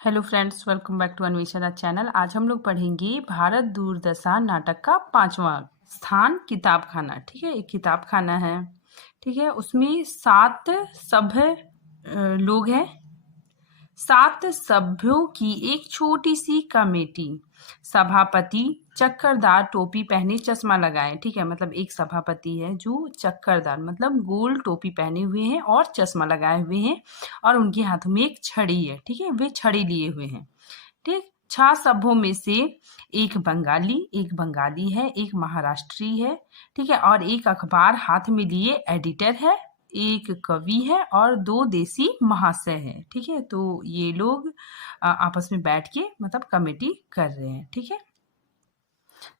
Hello friends, welcome back to Anveshana channel. आज हम लोग पढ़ेंगे भारत दूरदशा नाटक का 5वां स्थान किताब खाना। ठीक है, एक किताब खाना है। ठीक है, उसमें 7 सभ्य लोग हैं। 7 सभ्यों की एक छोटी सी कमेटी। सभापति चक्करदार टोपी पहने चश्मा लगाए। ठीक है, मतलब एक सभापति है जो चक्करदार मतलब गोल टोपी पहने हुए हैं और चश्मा लगाए हुए हैं, और उनके हाथों में एक छड़ी है। ठीक है, वे छड़ी लिए हुए हैं। ठीक, 6 सभ्यों में से एक बंगाली है, एक महाराष्ट्री है। ठीक है, और एक अखबार हाथ में लिए एडिटर है, एक कवि है और 2 देसी महाशय हैं। ठीक है, तो ये लोग आपस में बैठ के मतलब कमेटी कर रहे हैं। ठीक है,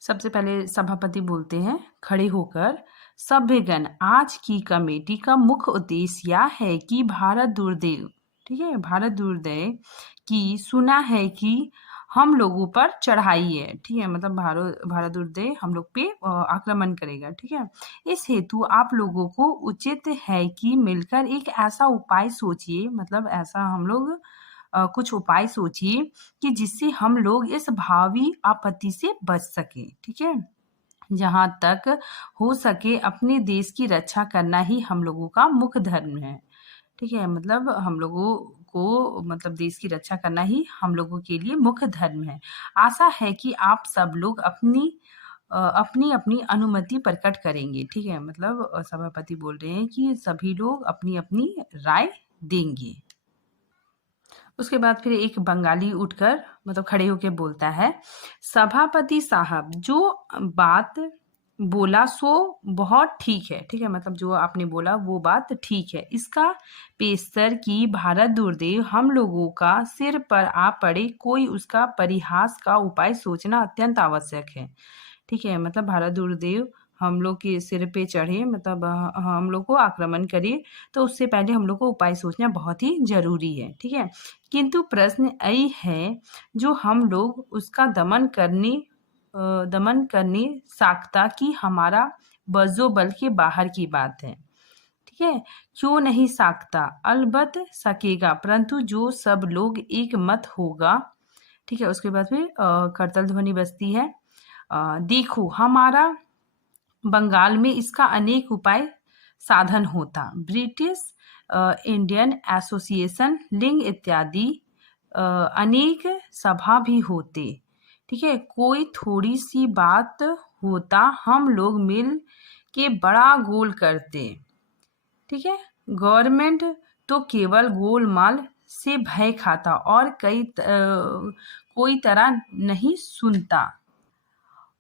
सबसे पहले सभापति बोलते हैं खड़े होकर, सभ्यगण, आज की कमेटी का मुख्य उद्देश्य यह है कि भारत दुर्दैव, ठीक है, भारत दुर्दैव की सुना है कि हम लोगों पर चढ़ाई है। ठीक है, मतलब भारत दुर्दैव हम लोग पे आक्रमण करेगा। ठीक है, इस हेतु आप लोगों को उचित है कि मिलकर एक ऐसा उपाय सोचिए, मतलब ऐसा हम लोग कुछ उपाय सोचिए कि जिससे हम लोग इस भावी आपत्ति से बच सके। ठीक है, जहाँ तक हो सके अपने देश की रक्षा करना ही हम लोगों का मुख्य धर्म है। ठीक है, मतलब हम लोगों को मतलब देश की रक्षा करना ही हम लोगों के लिए मुख्य धर्म है। आशा है कि आप सब लोग अपनी अपनी अनुमति प्रकट करेंगे। ठीक है, मतलब सभापति बोल रहे हैं कि सभी लोग अपनी अपनी राय देंगे। उसके बाद फिर एक बंगाली उठकर मतलब खड़े होकर बोलता है, सभापति साहब, जो बात बोला सो बहुत ठीक है। ठीक है, मतलब जो आपने बोला वो बात ठीक है। इसका पेशतर कि भारत दुर्दैव हम लोगों का सिर पर आ पड़े, कोई उसका परिहास का उपाय सोचना अत्यंत आवश्यक है। ठीक है, मतलब भारत दुर्दैव हम लोग के सिर पे चढ़े, मतलब हम लोग को आक्रमण करे, तो उससे पहले हम लोग को उपाय सोचना बहुत ही जरूरी है। ठीक है, किंतु प्रश्न यही है जो हम लोग उसका दमन करने सकता कि हमारा बजोबल के बाहर की बात है। ठीक है, क्यों नहीं सकता, अलबत्त सकेगा, परंतु जो सब लोग एक मत होगा। ठीक है, उसके बाद फिर करतल ध्वनि बजती है, देखो हमारा बंगाल में इसका अनेक उपाय साधन होता, ब्रिटिश इंडियन एसोसिएशन, लिंग इत्यादि अनेक सभा भी होते। ठीक है, कोई थोड़ी सी बात होता, हम लोग मिल के बड़ा गोल करते। ठीक है, गवर्नमेंट तो केवल गोलमाल से भय खाता और कोई तरह नहीं सुनता।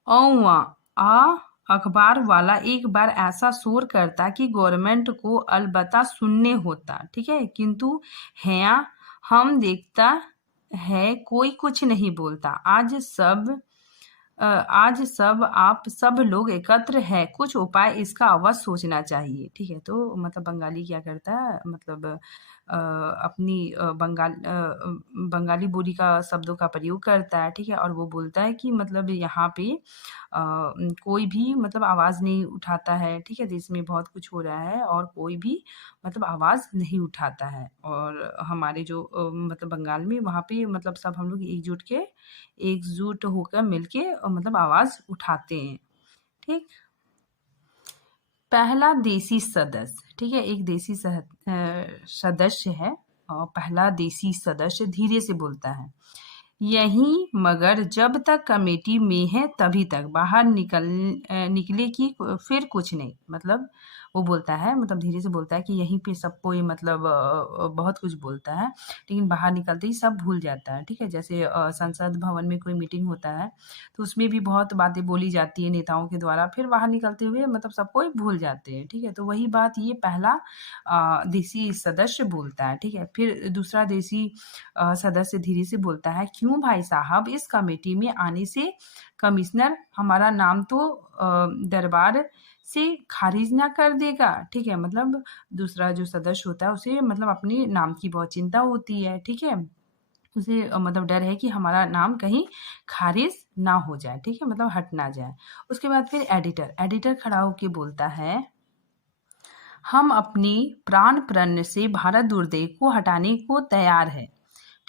औवा आ अखबार वाला एक बार ऐसा शोर करता कि गवर्नमेंट को अलबत्ता सुनने होता। ठीक है, किंतु है हम देखता है कोई कुछ नहीं बोलता। आज सब आप सब लोग एकत्र है, कुछ उपाय इसका अवश्य सोचना चाहिए। ठीक है, तो मतलब बंगाली क्या करता है, मतलब अपनी बंगाली बोली का शब्दों का प्रयोग करता है। ठीक है, और वो बोलता है कि मतलब यहाँ पे कोई भी मतलब आवाज़ नहीं उठाता है। ठीक है, देश में बहुत कुछ हो रहा है और कोई भी मतलब आवाज़ नहीं उठाता है, और हमारे जो मतलब बंगाल में वहाँ पे मतलब सब हम लोग एकजुट होकर मिलके मतलब आवाज़ उठाते हैं। ठीक, पहला देसी सदस्य। ठीक है, एक देसी सदस्य है, और पहला देसी सदस्य धीरे से बोलता है, यही मगर जब तक कमेटी में है तभी तक बाहर निकले कि फिर कुछ नहीं। मतलब वो बोलता है, मतलब धीरे से बोलता है कि यहीं पे सब कोई मतलब बहुत कुछ बोलता है, लेकिन बाहर निकलते ही सब भूल जाता है। ठीक है, जैसे संसद भवन में कोई मीटिंग होता है तो उसमें भी बहुत बातें बोली जाती है नेताओं के द्वारा, फिर बाहर निकलते हुए मतलब सब कोई भूल जाते हैं। ठीक है, तो वही बात ये पहला देसी सदस्य बोलता है। ठीक है, फिर दूसरा देसी सदस्य धीरे से बोलता है, क्यों भाई साहब, इस कमेटी में आने से कमिश्नर हमारा नाम तो दरबार से खारिज ना कर देगा। ठीक है, मतलब दूसरा जो सदस्य होता है उसे मतलब अपने नाम की बहुत चिंता होती है। ठीक है, उसे मतलब डर है कि हमारा नाम कहीं खारिज ना हो जाए। ठीक है, मतलब हट ना जाए। उसके बाद फिर एडिटर खड़ा होके बोलता है, हम अपनी प्राण प्रण से भारत दुर्दैव को हटाने को तैयार है।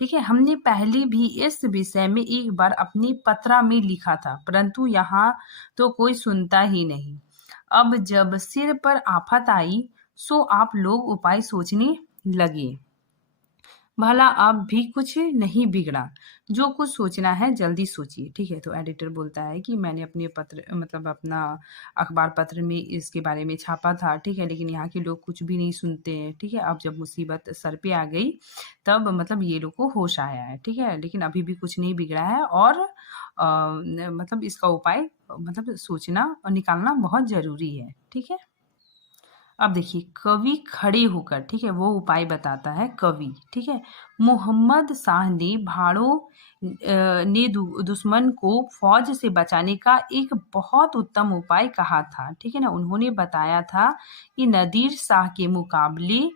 ठीक है, हमने पहले भी इस विषय में एक बार अपनी पत्रा में लिखा था, परंतु यहाँ तो कोई सुनता ही नहीं। अब जब सिर पर आफत आई, सो आप लोग उपाय सोचने लगे। भला अब भी कुछ नहीं बिगड़ा, जो कुछ सोचना है जल्दी सोचिए। ठीक है, तो एडिटर बोलता है कि मैंने अपने पत्र मतलब अपना अखबार पत्र में इसके बारे में छापा था, ठीक है, लेकिन यहाँ के लोग कुछ भी नहीं सुनते हैं। ठीक है, अब जब मुसीबत सर पे आ गई तब मतलब ये लोग को होश आया है। ठीक है, लेकिन अभी भी कुछ नहीं बिगड़ा है और मतलब इसका उपाय मतलब सोचना और निकालना बहुत ज़रूरी है। ठीक है, अब देखिए कवि खड़े होकर, ठीक है, वो उपाय बताता है कवि। ठीक है, मोहम्मद शाह ने भाड़ों ने दुश्मन को फौज से बचाने का एक बहुत उत्तम उपाय कहा था। ठीक है ना, उन्होंने बताया था कि नादिर शाह के मुकाबले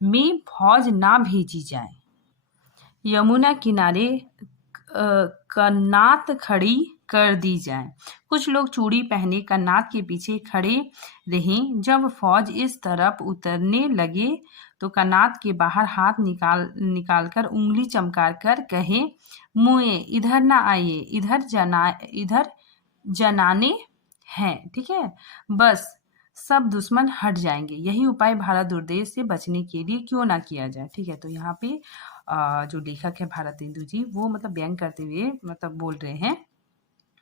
में फौज ना भेजी जाए, यमुना किनारे कन्नात खड़ी कर दी जाए। कुछ लोग चूड़ी पहने कन्नात के पीछे खड़े रहें। जब फौज इस तरफ उतरने लगे तो कन्नात के बाहर हाथ निकालकर उंगली चमका कर कहे, मुए इधर ना आइए, इधर जनाने हैं। ठीक है, बस सब दुश्मन हट जाएंगे। यही उपाय भारत दुर्देश से बचने के लिए क्यों ना किया जाए। ठीक है, तो यहाँ पे जो लेखक है भारतेंदु जी, वो मतलब व्यंग करते हुए मतलब बोल रहे हैं।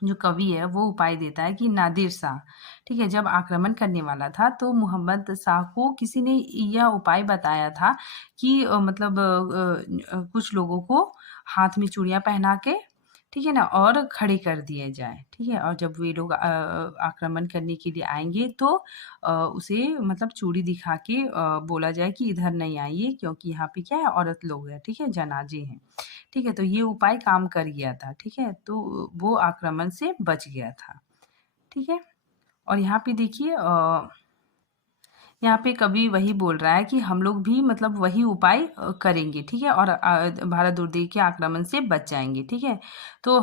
जो कवि है वो उपाय देता है कि नादिर शाह, ठीक है, जब आक्रमण करने वाला था तो मोहम्मद शाह को किसी ने यह उपाय बताया था कि मतलब कुछ लोगों को हाथ में चूड़ियां पहना के, ठीक है ना, और खड़े कर दिए जाए। ठीक है, और जब वे लोग आक्रमण करने के लिए आएंगे तो उसे मतलब चूड़ी दिखा के बोला जाए कि इधर नहीं आइए, क्योंकि यहाँ पे क्या है, औरत लोग हैं, ठीक है, जनाजे हैं। ठीक है, तो ये उपाय काम कर गया था। ठीक है, तो वो आक्रमण से बच गया था। ठीक है, और यहाँ पे देखिए यहाँ पे कवि वही बोल रहा है कि हम लोग भी मतलब वही उपाय करेंगे। ठीक है, और भारत दुर्देश के आक्रमण से बच जाएंगे। ठीक है, तो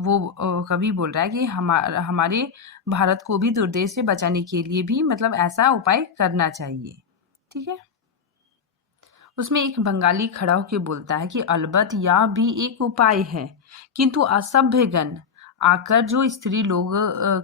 वो कवि बोल रहा है कि हमारे भारत को भी दुर्देश से बचाने के लिए भी मतलब ऐसा उपाय करना चाहिए। ठीक है, उसमें एक बंगाली खड़ा होकर बोलता है कि अलबत्त यह भी एक उपाय है, किंतु असभ्यगण आकर जो स्त्री लोग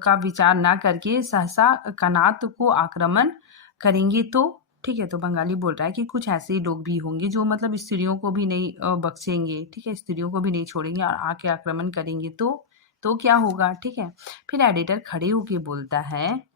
का विचार ना करके सहसा कनात को आक्रमण करेंगे तो। ठीक है, तो बंगाली बोल रहा है कि कुछ ऐसे लोग भी होंगे जो मतलब स्त्रियों को भी नहीं बख्शेंगे। ठीक है, स्त्रियों को भी नहीं छोड़ेंगे और आके आक्रमण करेंगे तो क्या होगा। ठीक है, फिर एडिटर खड़े होके बोलता है,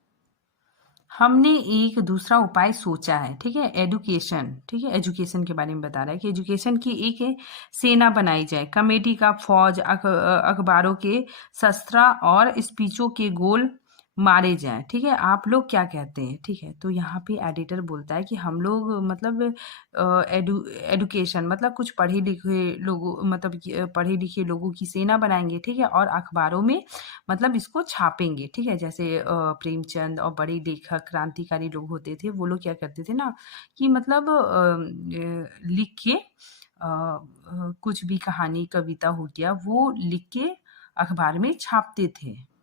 हमने एक दूसरा उपाय सोचा है। ठीक है, एजुकेशन, ठीक है, एजुकेशन के बारे में बता रहा है कि एजुकेशन की एक सेना बनाई जाए, कमेटी का फौज, अखबारों के शस्त्र और स्पीचों के गोल मारे जाएं। ठीक है, आप लोग क्या कहते हैं। ठीक है, तो यहाँ पे एडिटर बोलता है कि हम लोग मतलब एडुकेशन मतलब कुछ पढ़े लिखे लोगों मतलब पढ़े लिखे लोगों की सेना बनाएंगे। ठीक है, और अखबारों में मतलब इसको छापेंगे। ठीक है, जैसे प्रेमचंद और बड़े लेखक क्रांतिकारी लोग होते थे, वो लोग क्या करते थे ना कि मतलब लिख के कुछ भी कहानी कविता हो गया वो लिख के अखबार में छापते थे।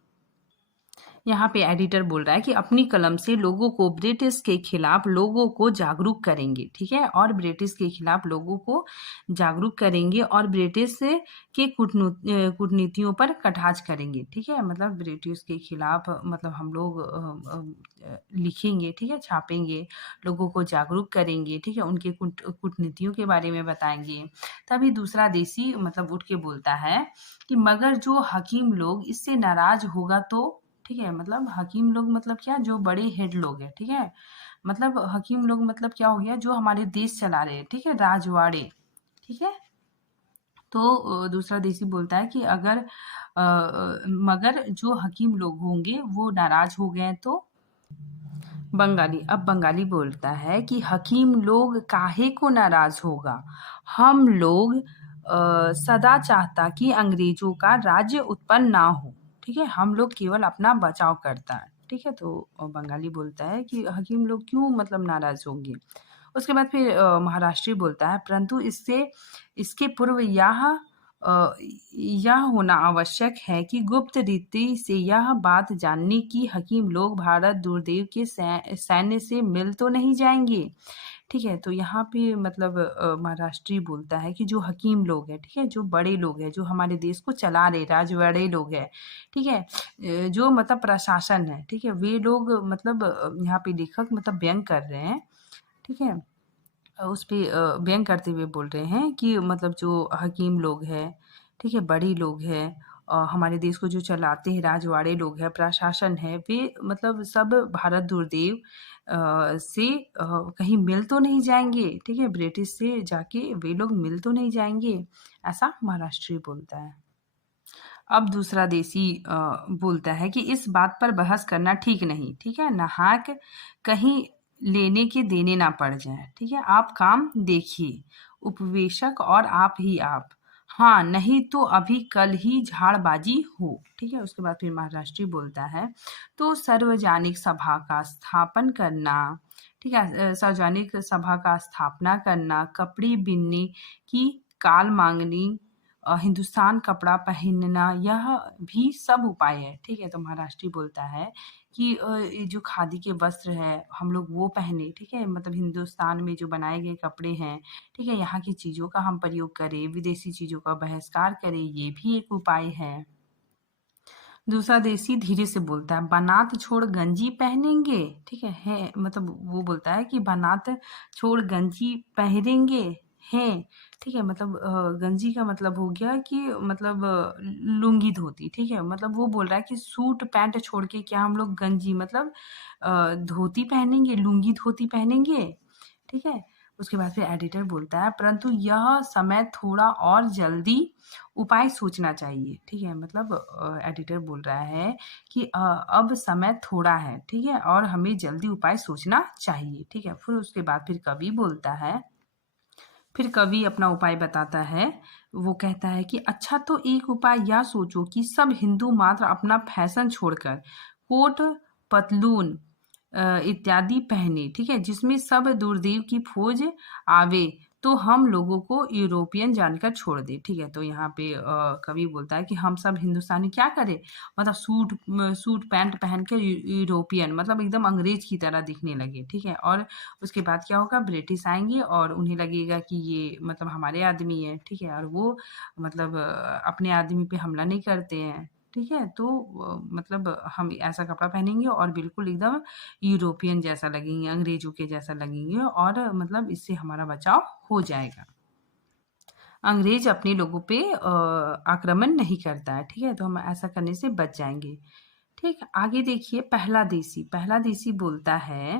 यहाँ पे एडिटर बोल रहा है कि अपनी कलम से लोगों को ब्रिटिश के खिलाफ लोगों को जागरूक करेंगे। ठीक है, और ब्रिटिश के खिलाफ लोगों को जागरूक करेंगे और ब्रिटिश के कूटनीतियों पर कटाक्ष करेंगे। ठीक है, मतलब ब्रिटिश के खिलाफ मतलब हम लोग लिखेंगे। ठीक है, छापेंगे, लोगों को जागरूक करेंगे। ठीक है, उनके कूटनीतियों के बारे में बताएंगे। तभी दूसरा देशी मतलब उठ के बोलता है कि मगर जो हकीम लोग इससे नाराज होगा तो। ठीक है, मतलब हकीम लोग मतलब क्या, जो बड़े हेड लोग हैं। ठीक है, मतलब हकीम लोग मतलब क्या हो गया, जो हमारे देश चला रहे हैं। ठीक है, राजवाड़े। ठीक है, तो दूसरा देशी बोलता है कि अगर मगर जो हकीम लोग होंगे वो नाराज हो गए तो। बंगाली बोलता है कि हकीम लोग काहे को नाराज होगा, हम लोग सदा चाहता कि अंग्रेजों का राज्य उत्पन्न ना हो। ठीक है, हम लोग केवल अपना बचाव करता है। ठीक है, तो बंगाली बोलता है कि हकीम लोग क्यों मतलब नाराज होंगे। उसके बाद फिर महाराष्ट्री बोलता है, परंतु इसके पूर्व यह होना आवश्यक है कि गुप्त रीति से यह बात जानने की हकीम लोग भारत दुर्देव के सैन्य से मिल तो नहीं जाएंगे। ठीक है। तो यहाँ पे मतलब महाराष्ट्री बोलता है कि जो हकीम लोग हैं, ठीक है, जो बड़े लोग हैं, जो हमारे देश को चला रहे राजवाड़े लोग हैं, ठीक है, जो मतलब प्रशासन है, ठीक है, वे लोग मतलब यहाँ पे लेखक मतलब व्यंग कर रहे हैं, ठीक है। उस पे व्यंग करते हुए बोल रहे हैं कि मतलब जो हकीम लोग हैं, ठीक है, बड़े लोग हैं, हमारे देश को जो चलाते हैं राजवाड़े लोग हैं, प्रशासन है, वे मतलब सब भारत दुर्देव से कहीं मिल तो नहीं जाएंगे, ठीक है, ब्रिटिश से जाके वे लोग मिल तो नहीं जाएंगे, ऐसा महाराष्ट्री बोलता है। अब दूसरा देसी बोलता है कि इस बात पर बहस करना ठीक नहीं, ठीक है, नाहक कहीं लेने के देने ना पड़ जाए, ठीक है, आप काम देखिए, उपवेशक और आप ही आप, हाँ नहीं तो अभी कल ही झाड़बाजी हो, ठीक है। उसके बाद फिर महाराष्ट्री बोलता है तो सार्वजनिक सभा का स्थापन करना, ठीक है, सार्वजनिक सभा का स्थापना करना, कपड़े बिनने की काल मांगनी, हिंदुस्तान कपड़ा पहनना, यह भी सब उपाय है, ठीक है। तो महाराष्ट्री बोलता है कि ये जो खादी के वस्त्र है हम लोग वो पहने, ठीक है, मतलब हिंदुस्तान में जो बनाए गए कपड़े हैं, ठीक है, यहाँ की चीज़ों का हम प्रयोग करें, विदेशी चीज़ों का बहिष्कार करें, ये भी एक उपाय है। दूसरा देसी धीरे से बोलता है बनात छोड़ गंजी पहनेंगे, ठीक है मतलब वो बोलता है कि बनात छोड़ गंजी पहनेंगे हैं, ठीक है, मतलब गंजी का मतलब हो गया कि मतलब लुंगी धोती, ठीक है, मतलब वो बोल रहा है कि सूट पैंट छोड़ के क्या हम लोग गंजी मतलब धोती पहनेंगे, लुंगी धोती पहनेंगे, ठीक है। उसके बाद फिर एडिटर बोलता है परंतु यह समय थोड़ा और जल्दी उपाय सोचना चाहिए, ठीक है, मतलब एडिटर बोल रहा है कि अब समय थोड़ा है, ठीक है, और हमें जल्दी उपाय सोचना चाहिए, ठीक है। फिर उसके बाद फिर कवि बोलता है, फिर कवि अपना उपाय बताता है, वो कहता है कि अच्छा तो एक उपाय यह सोचो कि सब हिंदू मात्र अपना फैशन छोड़कर कोट पतलून इत्यादि पहने, ठीक है, जिसमें सब दुर्देव की फौज आवे तो हम लोगों को यूरोपियन जानकर छोड़ दे, ठीक है। तो यहाँ पे कवि बोलता है कि हम सब हिंदुस्तानी क्या करें, मतलब सूट पैंट पहन कर यूरोपियन मतलब एकदम अंग्रेज की तरह दिखने लगे, ठीक है, और उसके बाद क्या होगा ब्रिटिश आएंगे और उन्हें लगेगा कि ये मतलब हमारे आदमी है, ठीक है, और वो मतलब अपने आदमी पे हमला नहीं करते हैं, ठीक है, तो मतलब हम ऐसा कपड़ा पहनेंगे और बिल्कुल एकदम यूरोपियन जैसा लगेंगे, अंग्रेजों के जैसा लगेंगे और मतलब इससे हमारा बचाव हो जाएगा, अंग्रेज अपने लोगों पे आक्रमण नहीं करता है, ठीक है, तो हम ऐसा करने से बच जाएंगे, ठीक। आगे देखिए पहला देसी बोलता है,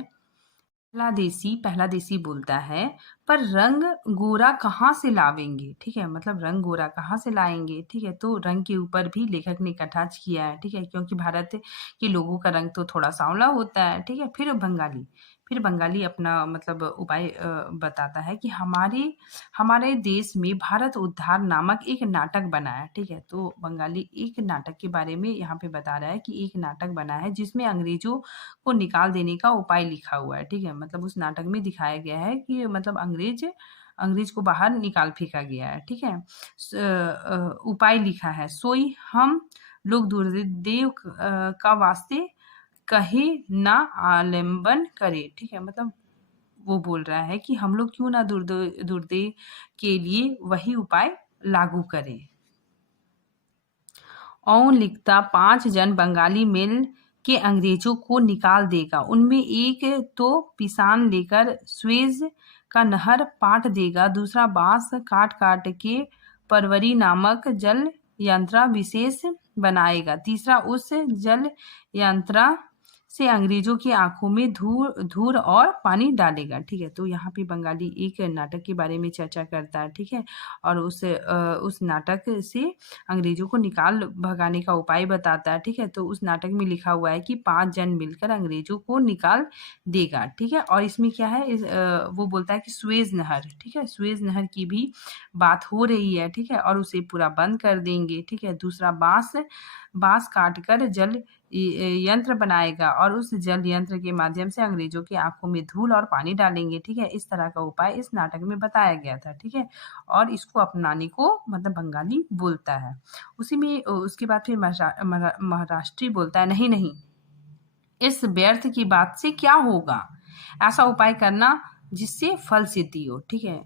पहला देसी बोलता है पर रंग गोरा कहाँ से लावेंगे, ठीक है, मतलब रंग गोरा कहाँ से लाएंगे, ठीक है, तो रंग के ऊपर भी लेखक ने कटाक्ष किया है, ठीक है, क्योंकि भारत के लोगों का रंग तो थोड़ा सांवला होता है, ठीक है। फिर बंगाली अपना मतलब उपाय बताता है कि हमारे देश में भारत उद्धार नामक एक नाटक बना है, ठीक है, तो बंगाली एक नाटक के बारे में यहाँ पे बता रहा है कि एक नाटक बना है जिसमें अंग्रेजों को निकाल देने का उपाय लिखा हुआ है, ठीक है, मतलब उस नाटक में दिखाया गया है कि मतलब अंग्रेज को बाहर निकाल फेंका गया है, ठीक है। उपाय लिखा है सोई हम लोग दुर्देव का वास्ते कहे ना आलम्बन करे, ठीक है, मतलब वो बोल रहा है कि हम लोग क्यों ना दुर्देव के लिए वही उपाय लागू करें। और लिखता 5 जन बंगाली मिल के अंग्रेजों को निकाल देगा, उनमें एक तो पिसान लेकर स्वेज का नहर पाट देगा, दूसरा बांस काट काट के परवरी नामक जल यंत्रा विशेष बनाएगा, तीसरा उस जल यंत्रा से अंग्रेजों की आंखों में धूर और पानी डालेगा, ठीक है। तो यहाँ पे बंगाली एक नाटक के बारे में चर्चा करता है, ठीक है, और उस नाटक से अंग्रेजों को निकाल भगाने का उपाय बताता है, ठीक है। तो उस नाटक में लिखा हुआ है कि 5 जन मिलकर अंग्रेजों को निकाल देगा, ठीक है, और इसमें क्या है वो बोलता है कि स्वेज नहर, ठीक है, स्वेज नहर की भी बात हो रही है, ठीक है, और उसे पूरा बंद कर देंगे, ठीक है। दूसरा बांस काट कर जल यंत्र बनाएगा और उस जल यंत्र के माध्यम से अंग्रेजों की आंखों में धूल और पानी डालेंगे, ठीक है, इस तरह का उपाय इस नाटक में बताया गया था, ठीक है, और इसको अपनाने को मतलब बंगाली बोलता है। उसी में उसके बाद फिर महाराष्ट्री बोलता है नहीं नहीं, इस व्यर्थ की बात से क्या होगा, ऐसा उपाय करना जिससे फल सिद्धि हो। ठीक है,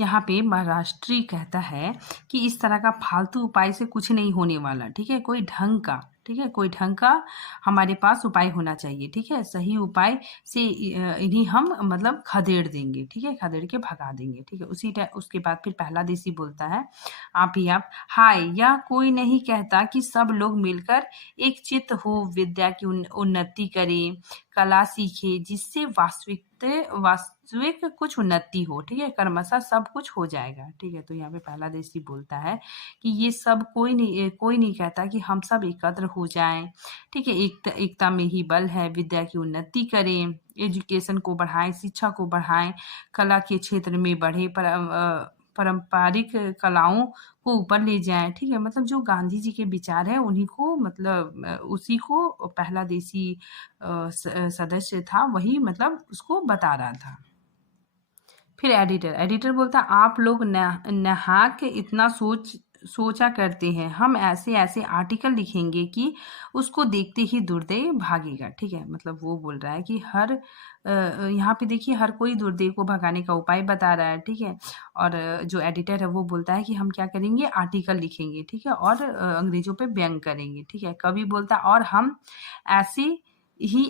यहाँ पे महाराष्ट्री कहता है कि इस तरह का फालतू उपाय से कुछ नहीं होने वाला। ठीक है, कोई ढंग का, ठीक है, कोई ढंग का हमारे पास उपाय होना चाहिए। ठीक है, सही उपाय से इन्हीं हम मतलब खदेड़ देंगे। ठीक है, खदेड़ के भगा देंगे। ठीक है, उसके बाद फिर पहला देसी बोलता है, आप ही आप, हाय, यह कोई नहीं कहता कि सब लोग मिलकर एक चित्त हो, विद्या की उन्नति करें, कला सीखे, जिससे वास्तविक कुछ उन्नति हो। ठीक है, कर्मशः सब कुछ हो जाएगा। ठीक है, तो यहाँ पे पहला देशी बोलता है कि ये सब कोई नहीं कहता कि हम सब एकत्र हो जाएं। ठीक है, एकता में ही बल है, विद्या की उन्नति करें, एजुकेशन को बढ़ाएं, शिक्षा को बढ़ाएं, कला के क्षेत्र में बढ़े, पारंपरिक कलाओं को ऊपर ले जाएं। ठीक है, मतलब जो गांधी जी के विचार है उन्हीं को, मतलब उसी को पहला देसी सदस्य था वही मतलब उसको बता रहा था। फिर एडिटर बोलता, आप लोग नहा के इतना सोचा करते हैं, हम ऐसे ऐसे आर्टिकल लिखेंगे कि उसको देखते ही दुर्देव भागेगा। ठीक है, मतलब वो बोल रहा है कि यहाँ पे देखिए हर कोई दुर्देव को भगाने का उपाय बता रहा है। ठीक है, और जो एडिटर है वो बोलता है कि हम क्या करेंगे, आर्टिकल लिखेंगे। ठीक है, और अंग्रेजों पे व्यंग करेंगे। ठीक है, कवि बोलता और हम ऐसी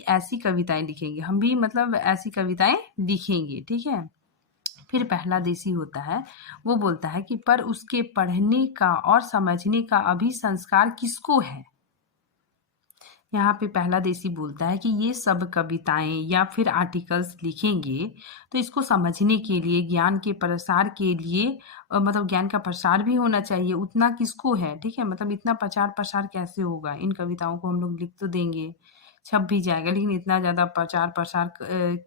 ऐसी कविताएं लिखेंगे, हम भी मतलब ऐसी कविताएं लिखेंगे। ठीक है, फिर पहला देसी होता है, वो बोलता है कि पर उसके पढ़ने का और समझने का अभी संस्कार किसको है। यहाँ पे पहला देसी बोलता है कि ये सब कविताएं या फिर आर्टिकल्स लिखेंगे तो इसको समझने के लिए, ज्ञान के प्रसार के लिए, मतलब ज्ञान का प्रसार भी होना चाहिए, उतना किसको है। ठीक है, मतलब इतना प्रचार प्रसार कैसे होगा, इन कविताओं को हम लोग लिख तो देंगे, छप भी जाएगा, लेकिन इतना ज़्यादा प्रचार प्रसार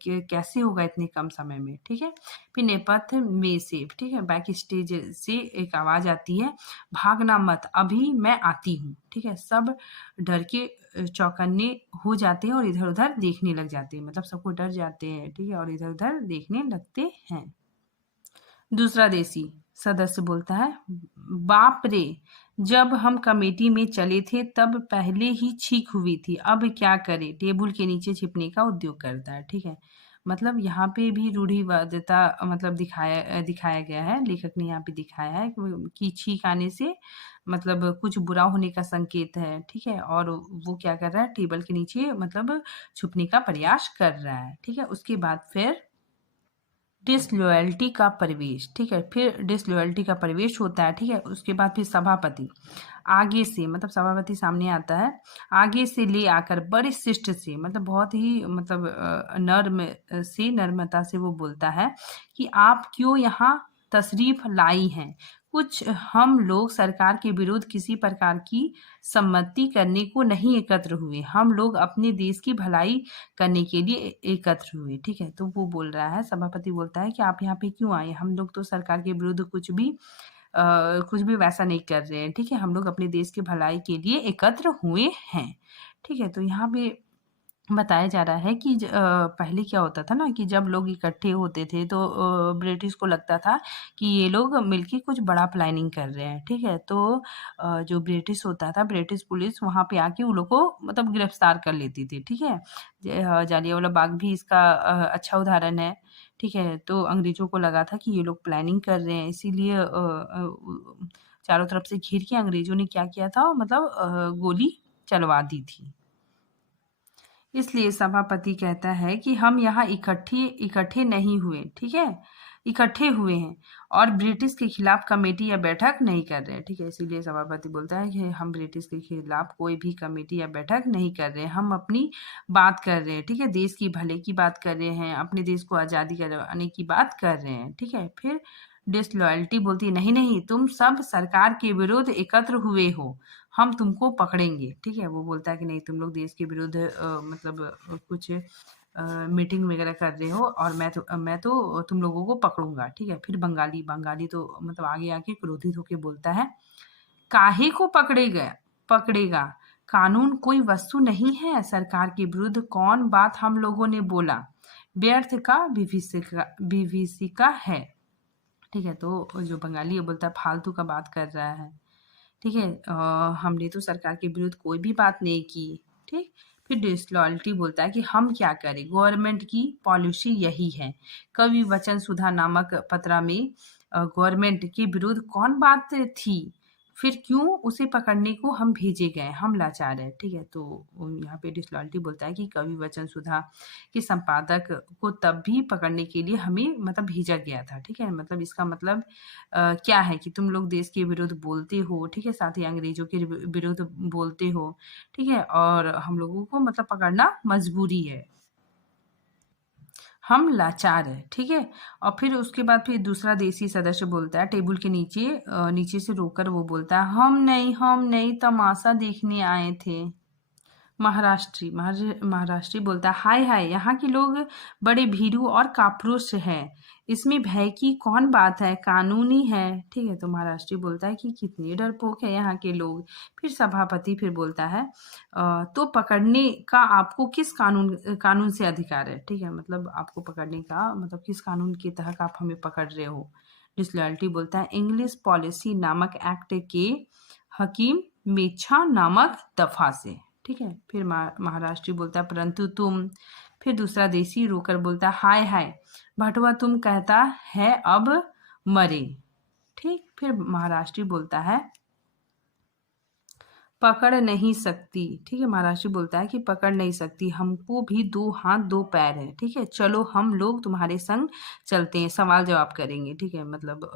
कैसे होगा इतने कम समय में। ठीक है, फिर नेपथ्य में से, ठीक है, बैक स्टेज से एक आवाज़ आती है, भागना मत, अभी मैं आती हूँ। ठीक है, सब डर के चौकन्ने हो जाते हैं और इधर उधर देखने लग जाते हैं, मतलब सबको डर जाते हैं। ठीक है, और इधर उधर देखने लगते हैं। दूसरा देसी सदस्य बोलता है, बाप रे, जब हम कमेटी में चले थे तब पहले ही छींक हुई थी, अब क्या करे, टेबल के नीचे छिपने का उद्योग करता है। ठीक है, मतलब यहाँ पे भी रूढ़िवादिता मतलब दिखाया गया है, लेखक ने यहाँ पे दिखाया है कि छींक आने से मतलब कुछ बुरा होने का संकेत है। ठीक है, और वो क्या कर रहा है, टेबल के नीचे मतलब छुपने का प्रयास कर रहा है। ठीक है, उसके बाद फिर डिसलॉयल्टी का प्रवेश। ठीक है, फिर डिसलॉयल्टी का प्रवेश होता है। ठीक है, उसके बाद फिर सभापति आगे से, मतलब सभापति सामने आता है, आगे से ले आकर बड़े शिष्ट से, मतलब बहुत ही मतलब नर्मता से वो बोलता है कि आप क्यों यहाँ तशरीफ लाई हैं। कुछ हम लोग सरकार के विरुद्ध किसी प्रकार की सम्मति करने को नहीं एकत्र हुए, हम लोग अपने देश की भलाई करने के लिए एकत्र हुए। ठीक है, तो वो बोल रहा है, सभापति बोलता है कि आप यहाँ पे क्यों आए, हम लोग तो सरकार के विरुद्ध कुछ भी वैसा नहीं कर रहे हैं। ठीक है, हम लोग अपने देश की भलाई के लिए एकत्र हुए हैं। ठीक है, तो यहाँ पे बताया जा रहा है कि पहले क्या होता था ना कि जब लोग इकट्ठे होते थे तो ब्रिटिश को लगता था कि ये लोग मिलके कुछ बड़ा प्लानिंग कर रहे हैं। ठीक है, तो जो ब्रिटिश होता था, ब्रिटिश पुलिस वहाँ पे आके उन लोग को मतलब गिरफ्तार कर लेती थी। ठीक है, जालियांवाला बाग भी इसका अच्छा उदाहरण है। ठीक है, तो अंग्रेजों को लगा था कि ये लोग प्लानिंग कर रहे हैं, इसीलिए चारों तरफ से घिर के अंग्रेजों ने क्या किया था, मतलब गोली चलवा दी थी। इसलिए सभापति कहता है कि हम यहाँ इकट्ठे नहीं हुए। ठीक है, इकट्ठे हुए हैं और ब्रिटिश के खिलाफ कमेटी या बैठक नहीं कर रहे हैं। ठीक है, इसीलिए सभापति बोलता है कि हम ब्रिटिश के खिलाफ कोई भी कमेटी या बैठक नहीं कर रहे हैं, हम अपनी बात कर रहे हैं। ठीक है, देश की भले की बात कर रहे हैं, अपने देश को आज़ादी करवाने की बात कर रहे हैं। ठीक है, फिर डिसलॉयल्टी बोलती है, नहीं नहीं, तुम सब सरकार के विरुद्ध एकत्र हुए हो, हम तुमको पकड़ेंगे। ठीक है, वो बोलता है कि नहीं, तुम लोग देश के विरुद्ध मतलब कुछ मीटिंग वगैरह कर रहे हो और मैं तो तुम लोगों को पकड़ूंगा। ठीक है, फिर बंगाली तो मतलब आगे आके क्रोधित होकर बोलता है, काहे को पकड़ेगा, कानून कोई वस्तु नहीं है, सरकार के विरुद्ध कौन बात हम लोगों ने बोला, व्यर्थ का विभीषिका है। ठीक है, तो जो बंगाली है बोलता है, फालतू का बात कर रहा है। ठीक है, हमने तो सरकार के विरुद्ध कोई भी बात नहीं की। ठीक, फिर डिसलॉयल्टी बोलता है कि हम क्या करें, गवर्नमेंट की पॉलिसी यही है। कवि वचन सुधा नामक पत्रा में गवर्नमेंट के विरुद्ध कौन बात थी, फिर क्यों उसे पकड़ने को हम भेजे गए, हम लाचार है। ठीक है, तो यहाँ पे डिसलॉयल्टी बोलता है कि कवि वचन सुधा के संपादक को तब भी पकड़ने के लिए हमें मतलब भेजा गया था। ठीक है, मतलब इसका मतलब क्या है कि तुम लोग देश के विरुद्ध बोलते हो, ठीक है, साथ ही अंग्रेजों के विरुद्ध बोलते हो, ठीक है, और हम लोगों को मतलब पकड़ना मजबूरी है, हम लाचार है। ठीक है, और फिर उसके बाद फिर दूसरा देसी सदस्य बोलता है, टेबल के नीचे नीचे से रोकर वो बोलता है, हम नहीं तमाशा देखने आए थे। महाराष्ट्री बोलता है, हाय हाय, यहाँ के लोग बड़े भीरू और कापुरुष हैं, इसमें भय की कौन बात है, कानूनी है। ठीक है, तो महाराष्ट्री बोलता है कि कितने डरपोक है यहाँ के लोग। फिर सभापति फिर बोलता है, तो पकड़ने का आपको किस कानून से अधिकार है। ठीक है, मतलब आपको पकड़ने का मतलब किस कानून के तहत आप हमें पकड़ रहे हो। डिसलॉयल्टी बोलता है, इंग्लिश पॉलिसी नामक एक्ट के हकीम मेच्छा नामक दफा से। ठीक है, फिर महाराष्ट्री बोलता है, परंतु तुम। फिर दूसरा देसी रोकर बोलता है, हाय हाय भटवा, तुम कहता है अब मरे। ठीक, फिर महाराष्ट्री बोलता है, पकड़ नहीं सकती। ठीक है, महाराष्ट्री बोलता है कि पकड़ नहीं सकती, हमको भी 2 हाथ 2 पैर है। ठीक है, चलो हम लोग तुम्हारे संग चलते हैं, सवाल जवाब करेंगे। ठीक है, मतलब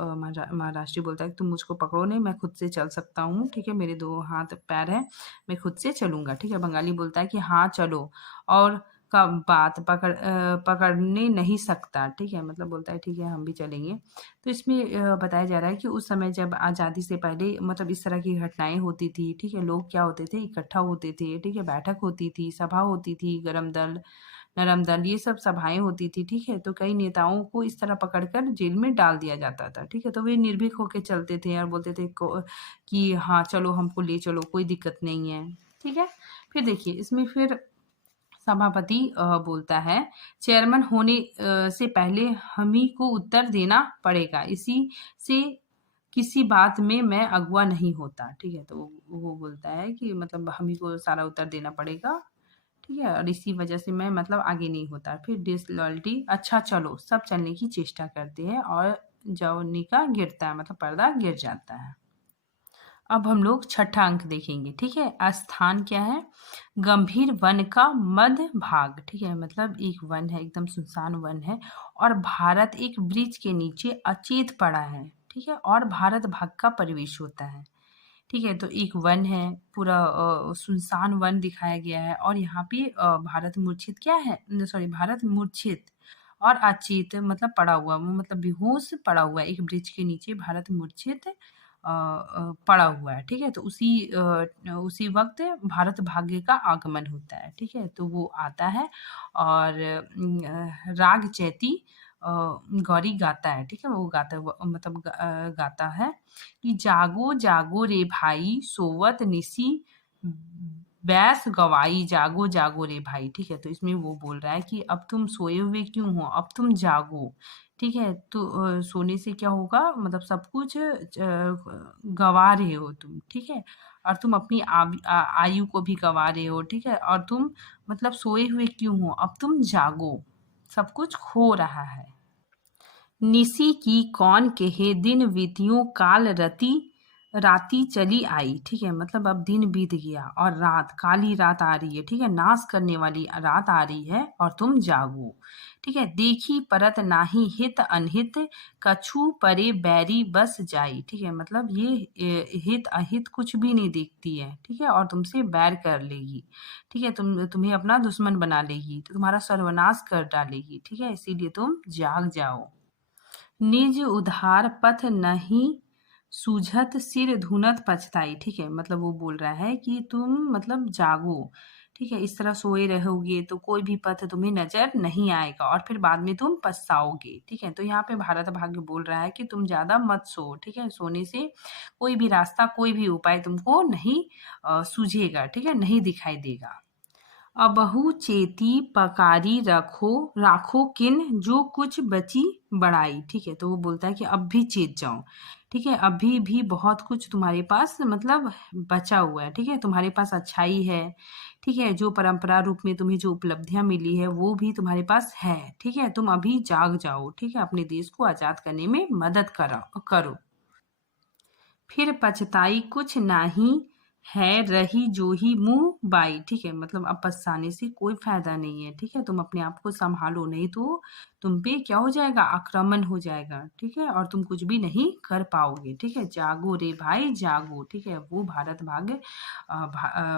महाराष्ट्री बोलता है कि तुम मुझको पकड़ो नहीं, मैं खुद से चल सकता हूँ। ठीक है, मेरे 2 हाथ पैर है, मैं खुद से चलूंगा। ठीक है, बंगाली बोलता है कि हाँ चलो, और का बात पकड़ने नहीं सकता। ठीक है, मतलब बोलता है ठीक है हम भी चलेंगे। तो इसमें बताया जा रहा है कि उस समय जब आज़ादी से पहले मतलब इस तरह की घटनाएं होती थी। ठीक है, लोग क्या होते थे, इकट्ठा होते थे। ठीक है, बैठक होती थी, सभा होती थी, गरम दल, नरम दल, ये सब सभाएं होती थी। ठीक है, तो कई नेताओं को इस तरह पकड़कर जेल में डाल दिया जाता था। ठीक है, तो वे निर्भीक होकर चलते थे और बोलते थे कि हाँ चलो हमको ले चलो, कोई दिक्कत नहीं है। ठीक है, फिर देखिए इसमें फिर सभापति बोलता है, चेयरमैन होने से पहले हम ही को उत्तर देना पड़ेगा, इसी से किसी बात में मैं अगुआ नहीं होता। ठीक है, तो वो बोलता है कि मतलब हम ही को सारा उत्तर देना पड़ेगा। ठीक है, और इसी वजह से मैं मतलब आगे नहीं होता। फिर डिसलॉयल्टी, अच्छा चलो, सब चलने की चेष्टा करते हैं और जौनिका गिरता है, मतलब पर्दा गिर जाता है। अब हम लोग छठा अंक देखेंगे। ठीक है, स्थान क्या है, गंभीर वन का मध्य भाग। ठीक है, मतलब एक वन है, एकदम सुनसान वन है, और भारत एक वृक्ष के नीचे अचेत पड़ा है। ठीक है, और भारत भाग का परिवेश होता है। ठीक है, तो एक वन है, पूरा सुनसान वन दिखाया गया है, और यहाँ पे भारत मूर्छित क्या है, सॉरी, भारत मूर्छित और अचेत मतलब पड़ा हुआ, वो मतलब बेहोश पड़ा हुआ है, एक वृक्ष के नीचे भारत मूर्छित पड़ा हुआ है। ठीक है, तो उसी वक्त भारत भाग्य का आगमन होता है। ठीक है, तो वो आता है और राग चैती गौरी गाता है। ठीक है, वो गाता है, मतलब गाता है कि जागो जागो रे भाई, सोवत निसी बैस गवाई, जागो जागो रे भाई। ठीक है, तो इसमें वो बोल रहा है कि अब तुम सोए हुए क्यों हो, अब तुम जागो। ठीक है, तो सोने से क्या होगा, मतलब सब कुछ गवा रहे हो तुम। ठीक है, और तुम अपनी आयु को भी गवा रहे हो। ठीक है, और तुम मतलब सोए हुए क्यों हो, अब तुम जागो, सब कुछ खो रहा है। निसी की कौन कहे, दिन बीतियों काल राती चली आई। ठीक है, मतलब अब दिन बीत गया और रात, काली रात आ रही है। ठीक है, नाश करने वाली रात आ रही है और तुम जागो। ठीक है, देखी परत नाही हित अनहित, कछु परे बैरी बस जाई। ठीक है, मतलब ये हित अहित कुछ भी नहीं देखती है। ठीक है, और तुमसे बैर कर लेगी। ठीक है, तुम्हें अपना दुश्मन बना लेगी, तो तुम्हारा सर्वनाश कर डालेगी। ठीक है, इसीलिए तुम जाग जाओ। निज उधार पथ नहीं सूझत, सिर धुनत पछताई। ठीक है, मतलब वो बोल रहा है कि तुम मतलब जागो। ठीक है, इस तरह सोए रहोगे तो कोई भी पथ तुम्हें नजर नहीं आएगा और फिर बाद में तुम पछताओगे। ठीक है, तो यहाँ पे भारत भाग्य बोल रहा है कि तुम ज्यादा मत सो। ठीक है, सोने से कोई भी रास्ता, कोई भी उपाय तुमको नहीं सूझेगा। ठीक है, नहीं दिखाई देगा। अबहु चेती पकारी रखो राखो किन जो कुछ बची बढ़ाई। ठीक है, तो वो बोलता है कि अब भी चेत जाओ। ठीक है, अभी भी बहुत कुछ तुम्हारे पास मतलब बचा हुआ है। ठीक है, तुम्हारे पास अच्छाई है। ठीक है, जो परंपरा रूप में तुम्हें जो उपलब्धियां मिली है वो भी तुम्हारे पास है। ठीक है, तुम अभी जाग जाओ। ठीक है, अपने देश को आजाद करने में मदद करो। फिर पछताई कुछ नाही है रही जो ही मुंह बाई। ठीक है, मतलब अब पछताने से कोई फायदा नहीं है। ठीक है, तुम अपने आप को संभालो, नहीं तो तुम पे क्या हो जाएगा, आक्रमण हो जाएगा। ठीक है, और तुम कुछ भी नहीं कर पाओगे। ठीक है, जागो रे भाई जागो। ठीक है, वो भारत भाग्य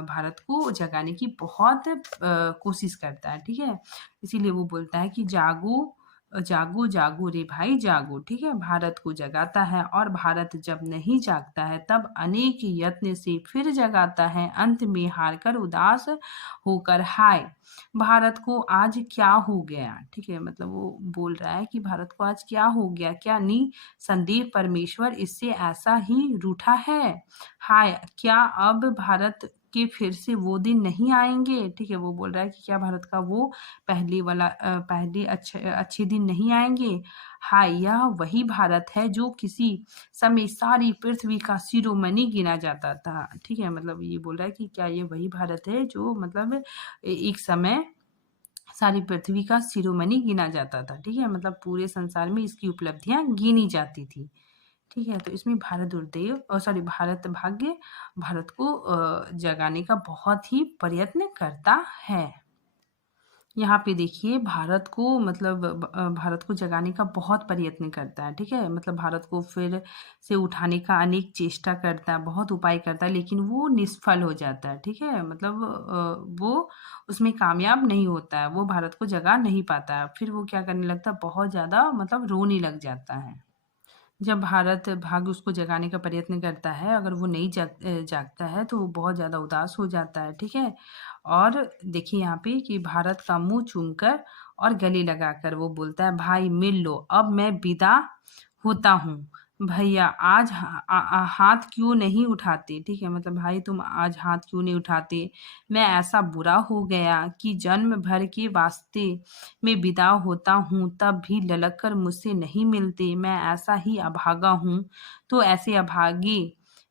भारत को जगाने की बहुत कोशिश करता है। ठीक है, इसीलिए वो बोलता है कि जागो जागो जागो रे भाई जागो। ठीक है, भारत को जगाता है और भारत जब नहीं जागता है तब अनेक यत्न से फिर जगाता है, अंत में हारकर उदास होकर हाय भारत को आज क्या हो गया। ठीक है, मतलब वो बोल रहा है कि भारत को आज क्या हो गया, क्या संदेह परमेश्वर इससे ऐसा ही रूठा है। हाय क्या अब भारत के फिर से वो दिन नहीं आएंगे। ठीक है, वो बोल रहा है कि क्या भारत का वो पहले अच्छे दिन नहीं आएंगे। हाय यह वही भारत है जो किसी समय सारी पृथ्वी का शिरोमणि गिना जाता था। ठीक है, मतलब ये बोल रहा है कि क्या ये वही भारत है जो मतलब एक समय सारी पृथ्वी का शिरोमणि गिना जाता था। ठीक है, मतलब पूरे संसार में इसकी उपलब्धियां गिनी जाती थी। ठीक है, तो इसमें भारत भाग्य भारत को जगाने का बहुत ही प्रयत्न करता है। यहाँ पे देखिए भारत को मतलब भारत को जगाने का बहुत प्रयत्न करता है। ठीक है, मतलब भारत को फिर से उठाने का अनेक चेष्टा करता है, बहुत उपाय करता है, लेकिन वो निष्फल हो जाता है। ठीक है, मतलब वो उसमें कामयाब नहीं होता है, वो भारत को जगा नहीं पाता है। फिर वो क्या करने लगता है, बहुत ज़्यादा मतलब रोने लग जाता है। जब भारत भाग्य उसको जगाने का प्रयत्न करता है, अगर वो नहीं जागता है तो वो बहुत ज़्यादा उदास हो जाता है। ठीक है, और देखिए यहाँ पे कि भारत का मुंह चूमकर और गले लगाकर वो बोलता है भाई मिल लो, अब मैं विदा होता हूँ। भैया आज हाथ क्यों नहीं उठाते। ठीक है, मतलब भाई तुम आज हाथ क्यों नहीं उठाते। मैं ऐसा बुरा हो गया कि जन्म भर के वास्ते में विदा होता हूँ तब भी ललक कर मुझसे नहीं मिलते। मैं ऐसा ही अभागा हूँ, तो ऐसे अभागे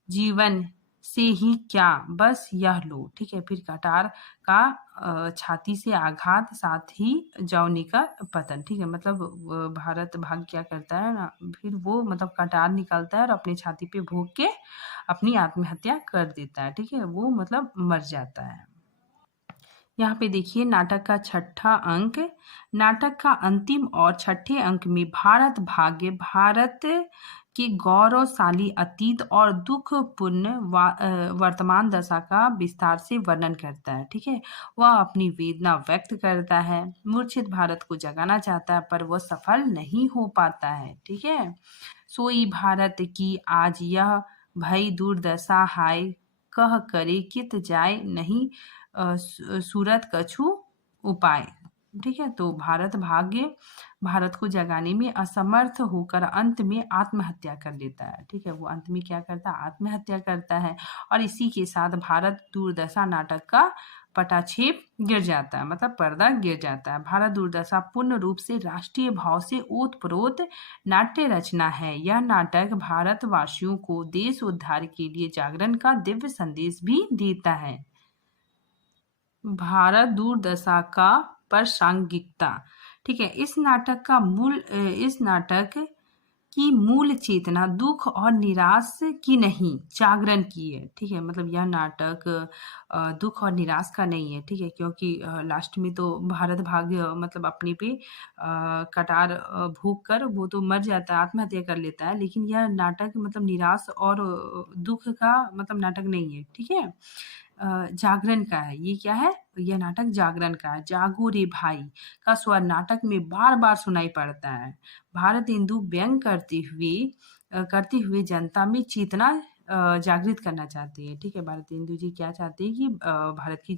जीवन से ही क्या, बस यह लो। ठीक है, फिर कटार का छाती से आघात साथ ही जौनी का पतन। ठीक है, मतलब भारत भाग क्या करता है ना, फिर वो मतलब कटार निकालता है और अपनी छाती पे भोग के अपनी आत्महत्या कर देता है। ठीक है, वो मतलब मर जाता है। यहाँ पे देखिए नाटक का छठा अंक। नाटक का अंतिम और छठे अंक में भारत भाग्य भारत के गौरवशाली अतीत और दुखपूर्ण वर्तमान दशा का विस्तार से वर्णन करता है। ठीक है, वह अपनी वेदना व्यक्त करता है, मूर्छित भारत को जगाना चाहता है पर वह सफल नहीं हो पाता है। ठीक है, सोई भारत की आज यह भई दुर्दशा हाय, कह करे कित जाय नहीं सूरत कछु उपाय। ठीक है, तो भारत भाग्य भारत को जगाने में असमर्थ होकर अंत में आत्महत्या कर लेता है। ठीक है, वो अंत में क्या करता है, आत्महत्या करता है, और इसी के साथ भारत दुर्दशा नाटक का पटाक्षेप गिर जाता है, मतलब पर्दा गिर जाता है। भारत दुर्दशा पूर्ण रूप से राष्ट्रीय भाव से ओतप्रोत नाट्य रचना है। यह नाटक भारतवासियों को देश उद्धार के लिए जागरण का दिव्य संदेश भी देता है। भारत दुर्दशा का प्रासंगिकता। ठीक है, इस नाटक की मूल चेतना दुख और निराश की नहीं, जागरण की है। ठीक है, मतलब यह नाटक दुख और निराश का नहीं है। ठीक है, क्योंकि लास्ट में तो भारत भाग्य मतलब अपने पे कटार भोग कर वो तो मर जाता है, आत्महत्या कर लेता है, लेकिन यह नाटक मतलब निराश और दुख का मतलब नाटक नहीं है। ठीक है, जागरण का है। ये क्या है, यह नाटक जागरण का है। जागो रे भाई का स्वर नाटक में बार बार सुनाई पड़ता है। भारतेंदु व्यंग करते हुए जनता में चेतना जागृत करना चाहती है। ठीक है, भारतेंदु जी क्या चाहती है कि भारत की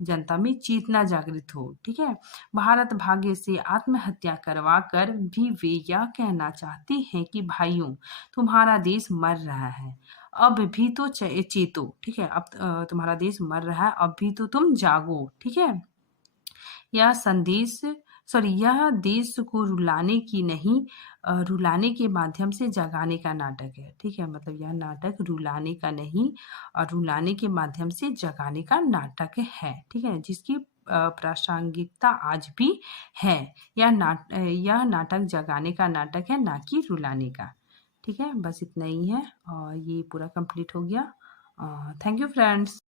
जनता में चेतना जागृत हो। ठीक है, भारत भाग्य से आत्महत्या करवा कर भी वे यह कहना चाहते हैं कि भाइयों, तुम्हारा देश मर रहा है, अब भी तो चेतो। ठीक है, अब तुम्हारा देश मर रहा है, अब भी तो तुम जागो। ठीक है, यह संदेश यह देश को रुलाने की नहीं, रुलाने के माध्यम से जगाने का नाटक है। ठीक है, मतलब यह नाटक रुलाने का नहीं और रुलाने के माध्यम से जगाने का नाटक है। ठीक है, जिसकी प्रासंगिकता आज भी है। यह नाटक जगाने का नाटक है, ना कि रुलाने का। ठीक है, बस इतना ही है और ये पूरा कंप्लीट हो गया। Thank you friends.